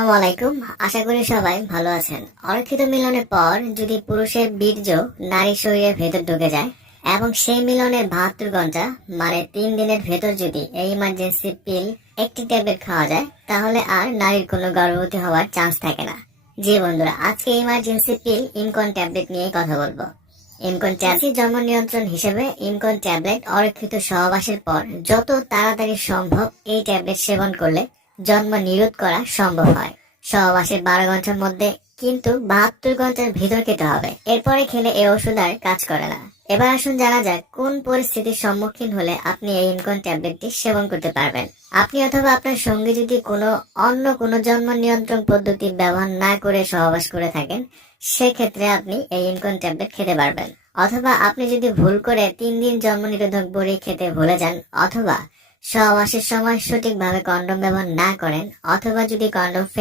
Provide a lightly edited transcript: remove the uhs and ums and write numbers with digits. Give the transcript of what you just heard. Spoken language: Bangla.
আসসালামু আলাইকুম। আশা করি সবাই ভালো আছেন। অরক্ষিত মিলনের পর যদি পুরুষের বীর্য নারীর শরীরের ভেতর ঢুকে যায় এবং সেই মিলনের 72 ঘন্টা মানে 3 দিনের ভেতর যদি এই ইমার্জেন্সি পিল একটি ট্যাবলেট খাওয়া যায়, তাহলে আর নারীর কোনো গর্ভবতী হওয়ার চান্স থাকে না। জি বন্ধুরা, আজকে ইমার্জেন্সি পিল ইমকন ট্যাবলেট নিয়ে কথা বলবো। ইমকন ট্যাবলেট জন্ম নিয়ন্ত্রণ হিসেবে ইমকন ট্যাবলেট অরক্ষিত সহবাসের পর যত তাড়াতাড়ি সম্ভব এই ট্যাবলেট সেবন করলে জন্ম নিরোধ করা সম্ভব হয়। সহবাসের 12 ঘন্টার মধ্যে, কিন্তু 72 ঘন্টার ভিতর খেতে হবে। এরপরে খেলে এই ওষুধ আর কাজ করে না। এবার আসুন জানা যাক কোন পরিস্থিতির সম্মুখীন হলে আপনি এই ইমকন ট্যাবলেটটি সেবন করতে পারবেন। আপনি অথবা আপনার সঙ্গী যদি অন্য কোনো জন্ম নিয়ন্ত্রণ পদ্ধতি ব্যবহার না করে সহবাস করে থাকেন, সেক্ষেত্রে আপনি এই ইমকন ট্যাবলেট খেতে পারবেন। অথবা আপনি যদি ভুল করে 3 দিন জন্ম নিরোধক বড়ি খেতে ভুলে যান, অথবা সহবাসের সময় সঠিকভাবে কন্ডম ব্যবহার না করেন, অথবা যদি কন্ডম